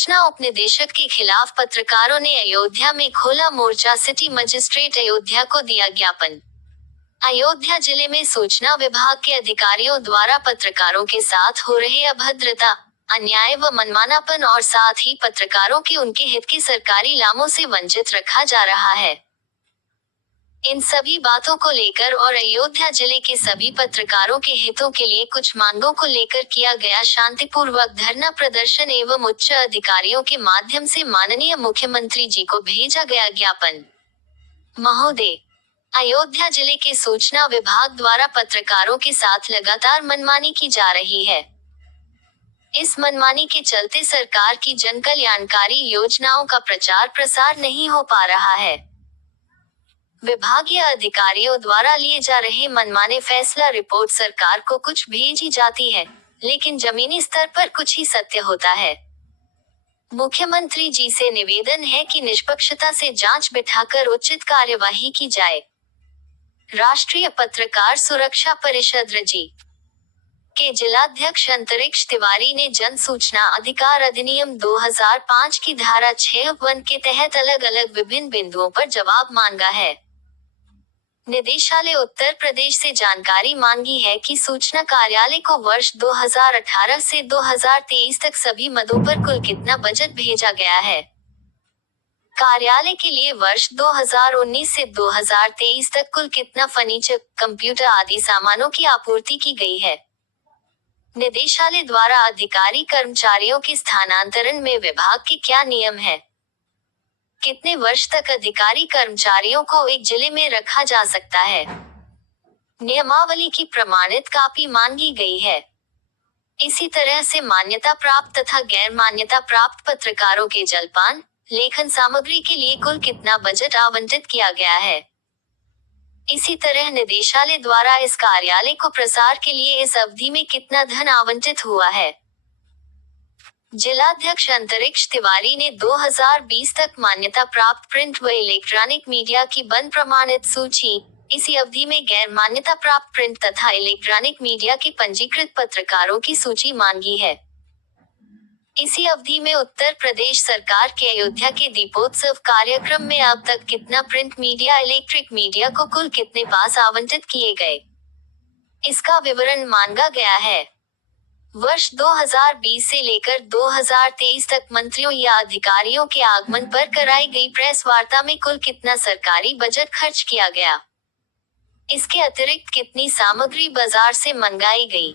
सूचना उपनिदेशक के खिलाफ पत्रकारों ने अयोध्या में खोला मोर्चा। सिटी मजिस्ट्रेट अयोध्या को दिया ज्ञापन। अयोध्या जिले में सूचना विभाग के अधिकारियों द्वारा पत्रकारों के साथ हो रहे अभद्रता, अन्याय व मनमानापन और साथ ही पत्रकारों के उनके हित के सरकारी लामों से वंचित रखा जा रहा है। इन सभी बातों को लेकर और अयोध्या जिले के सभी पत्रकारों के हितों के लिए कुछ मांगों को लेकर किया गया शांतिपूर्वक धरना प्रदर्शन एवं उच्च अधिकारियों के माध्यम से माननीय मुख्यमंत्री जी को भेजा गया ज्ञापन। महोदय, अयोध्या जिले के सूचना विभाग द्वारा पत्रकारों के साथ लगातार मनमानी की जा रही है। इस मनमानी के चलते सरकार की जन कल्याणकारी योजनाओं का प्रचार प्रसार नहीं हो पा रहा है। विभागीय अधिकारियों द्वारा लिए जा रहे मनमाने फैसला रिपोर्ट सरकार को कुछ भेजी जाती है, लेकिन जमीनी स्तर पर कुछ ही सत्य होता है। मुख्यमंत्री जी से निवेदन है कि निष्पक्षता से जांच बिठाकर उचित कार्यवाही की जाए। राष्ट्रीय पत्रकार सुरक्षा परिषद रजी के जिलाध्यक्ष अंतरिक्ष तिवारी ने जन सूचना अधिकार अधिनियम 2005 की धारा 6(1) के तहत अलग अलग विभिन्न बिंदुओं पर जवाब मांगा है। निदेशालय उत्तर प्रदेश से जानकारी मांगी है कि सूचना कार्यालय को वर्ष 2018 से 2023 तक सभी मदों पर कुल कितना बजट भेजा गया है। कार्यालय के लिए वर्ष 2019 से 2023 तक कुल कितना फर्नीचर, कंप्यूटर आदि सामानों की आपूर्ति की गई है। निदेशालय द्वारा अधिकारी कर्मचारियों के स्थानांतरण में विभाग के क्या नियम है? कितने वर्ष तक अधिकारी कर्मचारियों को एक जिले में रखा जा सकता है? नियमावली की प्रमाणित कॉपी मांगी गई है। इसी तरह से मान्यता प्राप्त तथा गैर मान्यता प्राप्त पत्रकारों के जलपान, लेखन सामग्री के लिए कुल कितना बजट आवंटित किया गया है। इसी तरह निदेशालय द्वारा इस कार्यालय को प्रसार के लिए इस अवधि में कितना धन आवंटित हुआ है। जिलाध्यक्ष अंतरिक्ष तिवारी ने 2020 तक मान्यता प्राप्त प्रिंट व इलेक्ट्रॉनिक मीडिया की बंद प्रमाणित सूची, इसी अवधि में गैर मान्यता प्राप्त प्रिंट तथा इलेक्ट्रॉनिक मीडिया के पंजीकृत पत्रकारों की सूची मांगी है। इसी अवधि में उत्तर प्रदेश सरकार के अयोध्या के दीपोत्सव कार्यक्रम में अब तक कितना प्रिंट मीडिया, इलेक्ट्रिक मीडिया को कुल कितने पास आवंटित किए गए, इसका विवरण मांगा गया है। वर्ष 2020 से लेकर 2023 तक मंत्रियों या अधिकारियों के आगमन पर कराई गई प्रेस वार्ता में कुल कितना सरकारी बजट खर्च किया गया। इसके अतिरिक्त कितनी सामग्री बाजार से मंगाई गई।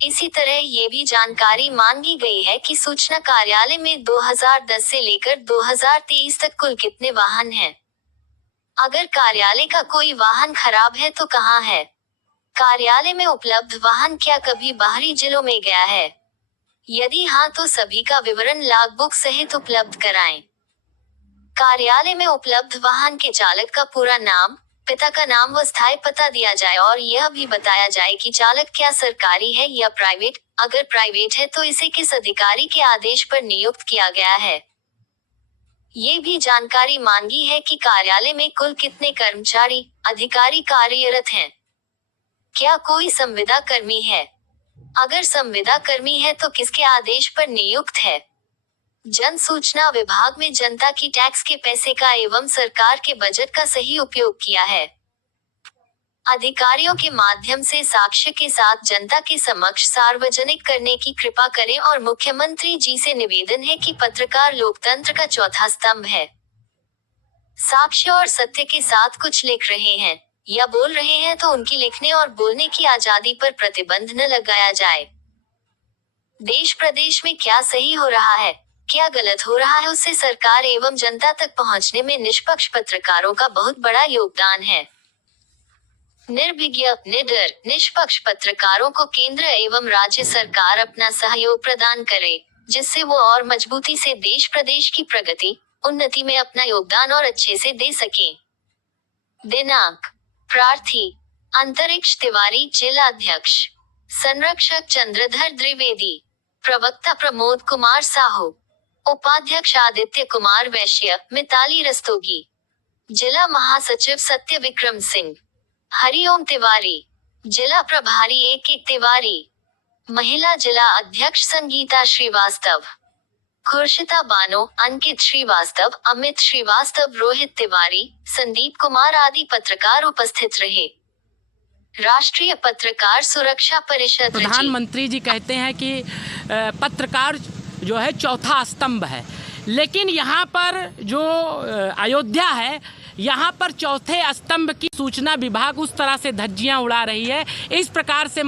इसी तरह ये भी जानकारी मांगी गई है कि सूचना कार्यालय में 2010 से लेकर 2023 तक कुल कितने वाहन हैं। अगर कार्यालय का कोई वाहन खराब है तो कहाँ है? कार्यालय में उपलब्ध वाहन क्या कभी बाहरी जिलों में गया है? यदि हाँ तो सभी का विवरण लॉगबुक सहित उपलब्ध कराएं। कार्यालय में उपलब्ध वाहन के चालक का पूरा नाम, पिता का नाम व स्थायी पता दिया जाए और यह भी बताया जाए कि चालक क्या सरकारी है या प्राइवेट। अगर प्राइवेट है तो इसे किस अधिकारी के आदेश पर नियुक्त किया गया है। ये भी जानकारी मांगी है कि कार्यालय में कुल कितने कर्मचारी, अधिकारी कार्यरत हैं। क्या कोई संविदा कर्मी है? अगर संविदा कर्मी है तो किसके आदेश पर नियुक्त है। जन सूचना विभाग में जनता की टैक्स के पैसे का एवं सरकार के बजट का सही उपयोग किया है। अधिकारियों के माध्यम से साक्ष्य के साथ जनता के समक्ष सार्वजनिक करने की कृपा करें और मुख्यमंत्री जी से निवेदन है कि पत्रकार लोकतंत्र का चौथा स्तंभ है। साक्ष्य और सत्य के साथ कुछ लिख रहे हैं या बोल रहे हैं तो उनकी लिखने और बोलने की आजादी पर प्रतिबंध न लगाया जाए। देश प्रदेश में क्या सही हो रहा है, क्या गलत हो रहा है, उससे सरकार एवं जनता तक पहुंचने में निष्पक्ष पत्रकारों का बहुत बड़ा योगदान है। निर्भीक, निडर, निष्पक्ष पत्रकारों को केंद्र एवं राज्य सरकार अपना सहयोग प्रदान करे, जिससे वो और मजबूती से देश प्रदेश की प्रगति, उन्नति में अपना योगदान और अच्छे से दे सके। दिनांक, प्रार्थी अंतरिक्ष तिवारी, जिलाध्यक्ष संरक्षक चंद्रधर द्विवेदी, प्रवक्ता प्रमोद कुमार साहू, उपाध्यक्ष आदित्य कुमार वैश्य, मिताली रस्तोगी, जिला महासचिव सत्य विक्रम सिंह, हरिओम तिवारी, जिला प्रभारी एक तिवारी, महिला जिला अध्यक्ष संगीता श्रीवास्तव। खुर्शिदा बानो, अंकित श्रीवास्तव, अमित श्रीवास्तव, रोहित तिवारी, संदीप कुमार आदि पत्रकार उपस्थित रहे। राष्ट्रीय पत्रकार सुरक्षा परिषद। प्रधानमंत्री जी कहते हैं कि पत्रकार जो है चौथा स्तंभ है, लेकिन यहाँ पर जो अयोध्या है, यहाँ पर चौथे स्तंभ की सूचना विभाग उस तरह से धज्जियाँ उड़ा रही है, इस प्रकार से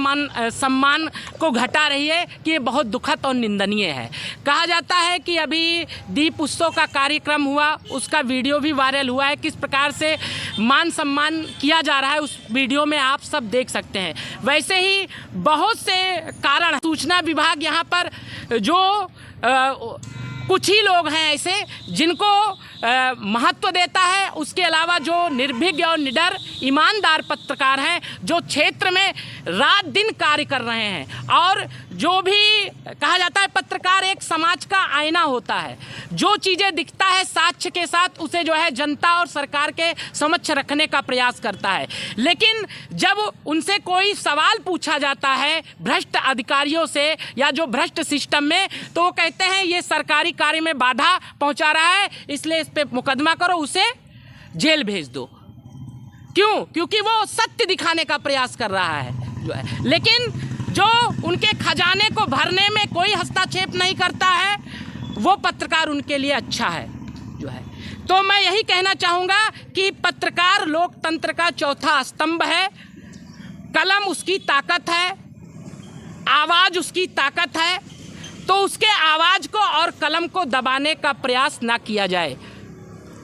सम्मान को घटा रही है कि ये बहुत दुखद और निंदनीय है। कहा जाता है कि अभी दीप उत्सव का कार्यक्रम हुआ, उसका वीडियो भी वायरल हुआ है, किस प्रकार से मान सम्मान किया जा रहा है उस वीडियो में आप सब देख सकते हैं। वैसे ही बहुत से कारण सूचना विभाग यहाँ पर जो कुछ ही लोग हैं ऐसे जिनको महत्व देता है, उसके अलावा जो निर्भीक और निडर ईमानदार पत्रकार हैं जो क्षेत्र में रात दिन कार्य कर रहे हैं, और जो भी कहा जाता है पत्रकार एक समाज का आईना होता है, जो चीज़ें दिखता है साक्ष्य के साथ उसे जो है जनता और सरकार के समक्ष रखने का प्रयास करता है। लेकिन जब उनसे कोई सवाल पूछा जाता है भ्रष्ट अधिकारियों से या जो भ्रष्ट सिस्टम में, तो वो कहते हैं ये सरकारी कार्य में बाधा पहुंचा रहा है, इसलिए इस पे मुकदमा करो, उसे जेल भेज दो। क्यों? क्योंकि वो सत्य दिखाने का प्रयास कर रहा है जो है, लेकिन जो उनके खजाने को भरने में कोई हस्तक्षेप नहीं करता है वो पत्रकार उनके लिए अच्छा है जो है। तो मैं यही कहना चाहूँगा कि पत्रकार लोकतंत्र का चौथा स्तंभ है। कलम उसकी ताकत है, आवाज़ उसकी ताकत है, तो उसके आवाज़ को और कलम को दबाने का प्रयास ना किया जाए,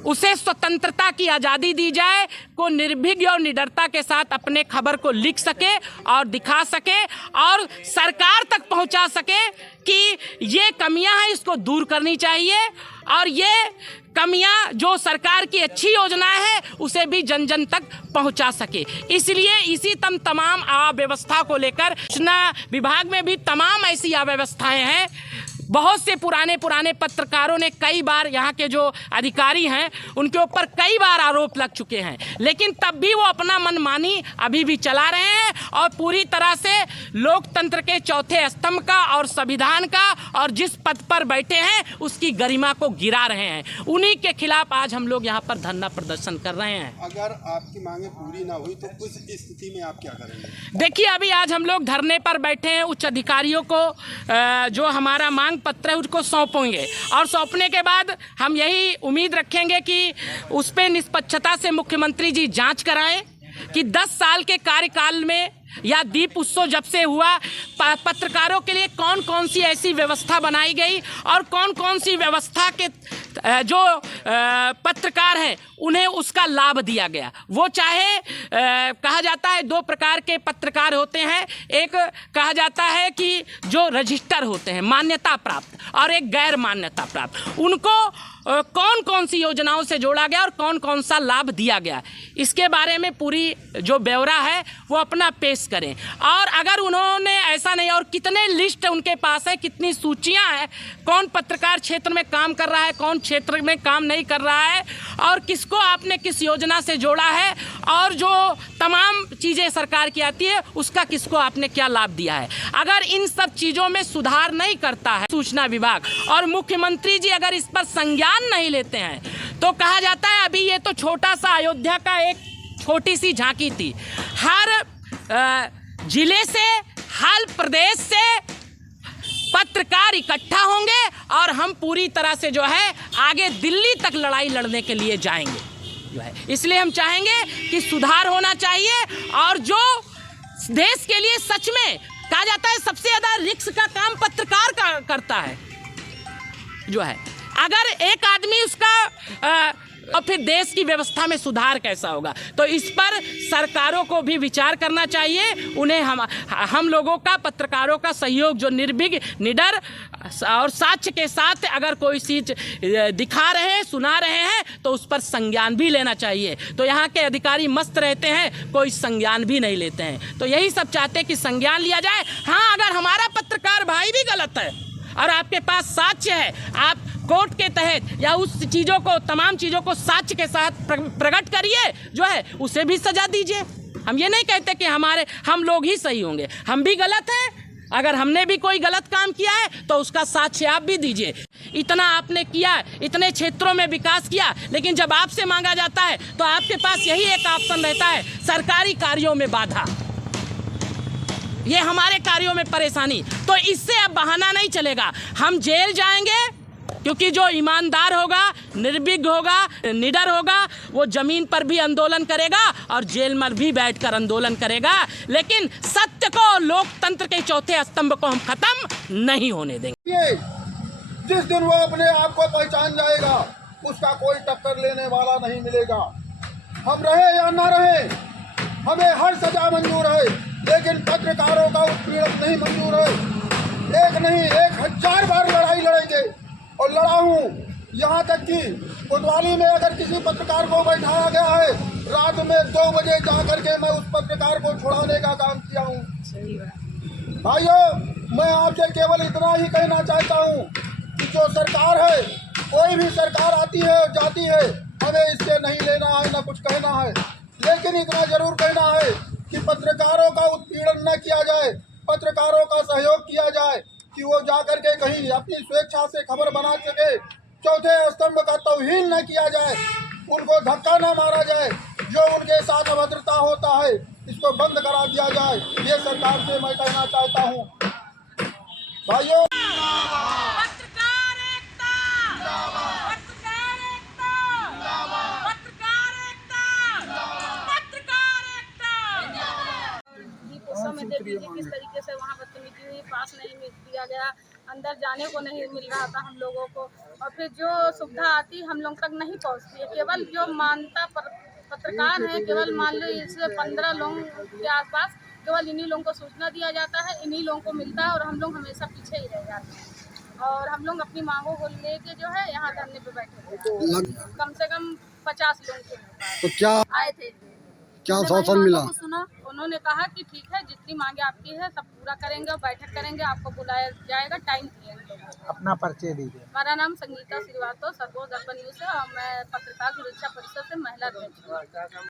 उसे स्वतंत्रता की आज़ादी दी जाए, को निर्भीक और निडरता के साथ अपने खबर को लिख सके और दिखा सके और सरकार तक पहुंचा सके कि ये कमियां हैं, इसको दूर करनी चाहिए, और ये कमियां जो सरकार की अच्छी योजनाएं है उसे भी जन जन तक पहुंचा सके। इसलिए इसी तमाम अव्यवस्था को लेकर सूचना विभाग में भी तमाम ऐसी अव्यवस्थाएं हैं। बहुत से पुराने पत्रकारों ने कई बार, यहाँ के जो अधिकारी हैं उनके ऊपर कई बार आरोप लग चुके हैं, लेकिन तब भी वो अपना मनमानी अभी भी चला रहे हैं और पूरी तरह से लोकतंत्र के चौथे स्तंभ का और संविधान का और जिस पद पर बैठे हैं उसकी गरिमा को गिरा रहे हैं। उन्हीं के खिलाफ आज हम लोग यहाँ पर धरना प्रदर्शन कर रहे हैं। अगर आपकी मांगे पूरी ना हुई तो उस स्थिति में आप क्या करेंगे? देखिए, अभी आज हम लोग धरने पर बैठे हैं, उच्च अधिकारियों को जो हमारा मांग पत्र है उसको सौंपेंगे, और सौंपने के बाद हम यही उम्मीद रखेंगे कि उस पर निष्पक्षता से मुख्यमंत्री जी जांच कराएं कि 10 साल के कार्यकाल में या दीप उत्सव जब से हुआ पत्रकारों के लिए कौन कौन सी ऐसी व्यवस्था बनाई गई और कौन कौन सी व्यवस्था के जो पत्रकार हैं उन्हें उसका लाभ दिया गया। वो चाहे कहा जाता है 2 प्रकार के पत्रकार होते हैं, एक कहा जाता है कि जो रजिस्टर होते हैं मान्यता प्राप्त, और एक गैर मान्यता प्राप्त। उनको कौन कौन सी योजनाओं से जोड़ा गया और कौन कौन सा लाभ दिया गया, इसके बारे में पूरी जो ब्यौरा है वो अपना पेश करें। और अगर उन्होंने ऐसा नहीं, और कितने लिस्ट उनके पास है, कितनी सूचियां हैं, कौन पत्रकार क्षेत्र में काम कर रहा है, कौन क्षेत्र में काम नहीं कर रहा है, और किसको आपने किस योजना से जोड़ा है, और जो तमाम चीज़ें सरकार की आती है उसका किसको आपने क्या लाभ दिया है। अगर इन सब चीज़ों में सुधार नहीं करता है सूचना विभाग और मुख्यमंत्री जी अगर इस पर संज्ञान नहीं लेते हैं, तो कहा जाता है अभी ये तो छोटा सा अयोध्या का एक छोटी सी झांकी थी, हर जिले से, हर प्रदेश से पत्रकार इकट्ठा होंगे और हम पूरी तरह से जो है आगे दिल्ली तक लड़ाई लड़ने के लिए जाएंगे जो है। इसलिए हम चाहेंगे कि सुधार होना चाहिए, और जो देश के लिए सच में कहा जाता है सबसे ज़्यादा रिस्क का काम पत्रकार करता है जो है। अगर एक आदमी उसका और फिर देश की व्यवस्था में सुधार कैसा होगा। तो इस पर सरकारों को भी विचार करना चाहिए। उन्हें हम लोगों का, पत्रकारों का सहयोग, जो निर्भीक, निडर और साक्ष्य के साथ अगर कोई चीज़ दिखा रहे हैं, सुना रहे हैं, तो उस पर संज्ञान भी लेना चाहिए। तो यहाँ के अधिकारी मस्त रहते हैं, कोई संज्ञान भी नहीं लेते हैं। तो यही सब चाहते हैं कि संज्ञान लिया जाए। हाँ, अगर हमारा पत्रकार भाई भी गलत है और आपके पास साक्ष्य है, आप कोर्ट के तहत या उस चीज़ों को, तमाम चीज़ों को साक्ष्य के साथ प्रकट करिए जो है, उसे भी सजा दीजिए। हम ये नहीं कहते कि हम लोग ही सही होंगे, हम भी गलत हैं, अगर हमने भी कोई गलत काम किया है तो उसका साक्ष्य आप भी दीजिए। इतना आपने किया, इतने क्षेत्रों में विकास किया, लेकिन जब आपसे मांगा जाता है तो आपके पास यही एक ऑप्शन रहता है, सरकारी कार्यों में बाधा, ये हमारे कार्यों में परेशानी। तो इससे अब बहाना नहीं चलेगा। हम जेल जाएंगे, क्योंकि जो ईमानदार होगा, निर्भीक होगा, निडर होगा, वो जमीन पर भी आंदोलन करेगा और जेल में भी बैठकर आंदोलन करेगा, लेकिन सत्य को, लोकतंत्र के चौथे स्तंभ को हम खत्म नहीं होने देंगे। जिस दिन वो अपने आप को पहचान जाएगा, उसका कोई टक्कर लेने वाला नहीं मिलेगा। हम रहे या ना रहे, हमें हर सजा मंजूर है, लेकिन पत्रकारों का उत्पीड़न नहीं मंजूर है। एक नहीं, 1000 बार लड़ाई लड़ेंगे और लड़ा हूँ। यहाँ तक कि कोतवाली में अगर किसी पत्रकार को बैठाया गया है, रात में 2 बजे जा करके मैं उस पत्रकार को छुड़ाने का काम किया हूँ। भाइयों, मैं आपसे केवल इतना ही कहना चाहता हूँ कि जो सरकार है, कोई भी सरकार आती है और जाती है, हमें इससे नहीं लेना है, न कुछ कहना है, लेकिन इतना जरूर कहना है कि पत्रकारों का उत्पीड़न न किया जाए, पत्रकारों का सहयोग किया जाए कि वो जाकर के कहीं अपनी स्वेच्छा से खबर बना सके। चौथे स्तंभ का तौहीन न किया जाए, उनको धक्का न मारा जाए, जो उनके साथ अभद्रता होता है इसको बंद करा दिया जाए। ये सरकार से मैं कहना चाहता हूँ। भाइयों, में देख लीजिए किस तरीके से वहाँ बदतमीजी हुई, पास नहीं दिया गया, अंदर जाने को नहीं मिल रहा था हम लोगों को, और फिर जो सुविधा आती हम लोग तक नहीं पहुँचती है। केवल जो मानता पत्रकार है, केवल मान लो इससे 15 लोगों के आसपास, केवल इन्हीं लोगों को सूचना दिया जाता है, इन्हीं लोगों को मिलता है और हम लोग हमेशा पीछे ही रह जाते हैं। और हम लोग अपनी मांगों को लेके जो है यहाँ धरने पे बैठे, कम से कम 50 लोग तो क्या आए थे। क्या आश्वासन मिला? सुना, उन्होंने कहा कि ठीक है, जितनी मांगे आपकी है सब पूरा करेंगे और बैठक करेंगे, आपको बुलाया जाएगा, टाइम दिए। अपना परिचय दीजिए। मेरा नाम संगीता श्रीवास्तव, सरगोज अर्बन न्यूज़ है और मैं पत्रकार सुरक्षा परिषद से महिला अध्यक्ष हूँ।